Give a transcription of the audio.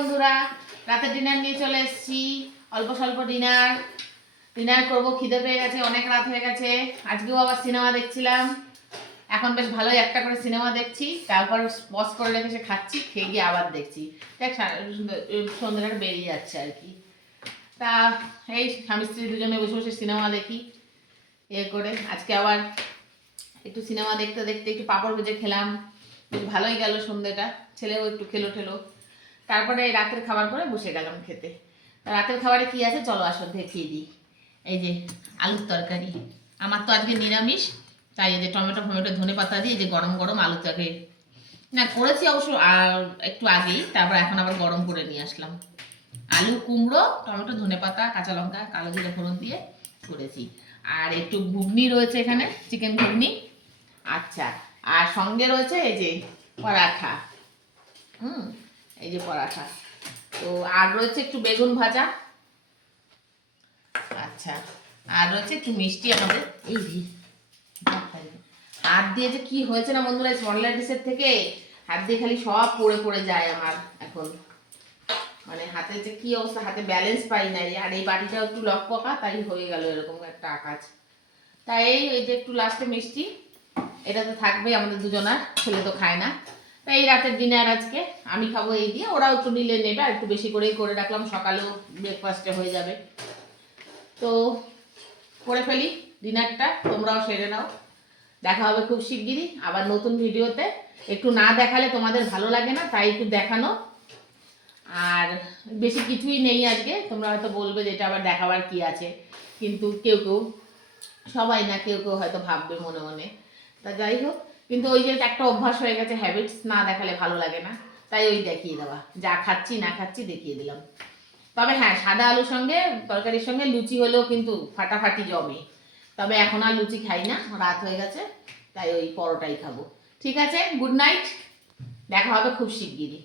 বন্ধুরা, রাতের ডিনার নিয়ে চলে এসেছি। অল্প স্বল্প ডিনার করব, খিদে পেয়ে গেছে, অনেক রাত হয়ে গেছে। আজকেও আবার সিনেমা দেখছিলাম। এখন বেশ ভালোই একটা করে সিনেমা দেখছি, তারপর পজ করে রেখে সে খাচ্ছি, খেয়ে গিয়ে আবার দেখছি। দেখ সন্ধ্যাটা বেরিয়ে যাচ্ছে আর কি। তা এই স্বামী স্ত্রী দুজনে বসে বসে সিনেমা দেখি করে। আজকে আবার একটু সিনেমা দেখতে দেখতে একটু পাঁপড় ভেজে খেলাম, বেশ ভালোই গেল সন্ধ্যেটা। ছেলেও একটু খেলো। তারপরে রাতের খাবার করে বসে গেলাম খেতে। রাতের খাবারে কি আছে চলো আসো দেখিয়ে দিই। এই যে আলুর তরকারি, আমার তো আজকে নিরামিষ, তাই এই যে টমেটো ধনে পাতা দিয়ে যে গরম গরম আলু তরকারি না করেছি অবশ্য একটু আগেই, তারপর এখন আবার গরম করে নিয়ে আসলাম। আলু কুমড়ো টমেটো ধনে পাতা কাঁচা লঙ্কা কালো জিরে ফোড়ন দিয়ে করেছি। আর একটু ঘুগনি রয়েছে এখানে, চিকেন ঘুগনি। আচ্ছা, আর সঙ্গে রয়েছে এই যে পরাঠা। এই যে পরাঠা। তো আর রয়েছে একটু বেগুন ভাজা। আচ্ছা, আর রয়েছে একটু মিষ্টি আমাদের। এই হাত দিয়ে যে কি হয়েছে না বন্ধুরা, স্পন্ডলাইটিসের ডিসের থেকে হাত দিয়ে খালি সব পড়ে যায় আমার এখন। মানে হাতে যে কি অবস্থা, হাতে ব্যালেন্স পাই নাই। আর এই বাটিটাও একটু লকপকা, তাই হয়ে গেল এরকম একটা আকাজ। তাই এই যে একটু লাস্টে মিষ্টি, এটা তো থাকবেই আমাদের দুজনার, ছেলে তো খায় না। তাই এই রাতের ডিনার আজকে আমি খাবো এই দিয়ে, ওরাও একটু নিলে নেবে। আর একটু বেশি করেই করে রাখলাম, সকালেও ব্রেকফাস্টে হয়ে যাবে। তো করে ফেলি ডিনারটা, তোমরাও সেরে নাও। দেখা হবে খুব শিগগিরই আবার নতুন ভিডিওতে। একটু না দেখালে তোমাদের ভালো লাগে না, তাই একটু দেখানো। আর বেশি কিছুই নেই আজকে, তোমরা হয়তো বলবে যে এটা আবার দেখাবার কি আছে, কিন্তু কেউ সবাই না, কেউ হয়তো ভাববে মনে মনে। তা যাই হোক, কিন্তু ওই যে একটা অভ্যাস হয়ে গেছে, হ্যাবিটস, না দেখালে ভালো লাগে না, তাই ওই দেখিয়ে দেওয়া, যা খাচ্ছি না খাচ্ছি দেখিয়ে দিলাম। তবে হ্যাঁ, সাদা আলুর সঙ্গে তরকারির সঙ্গে লুচি হলেও কিন্তু ফাটাফাটি জমে। তবে এখন আর লুচি খাই না, রাত হয়ে গেছে, তাই ওই পরোটাই খাবো। ঠিক আছে, গুড নাইট, দেখা হবে খুব শিগগিরই।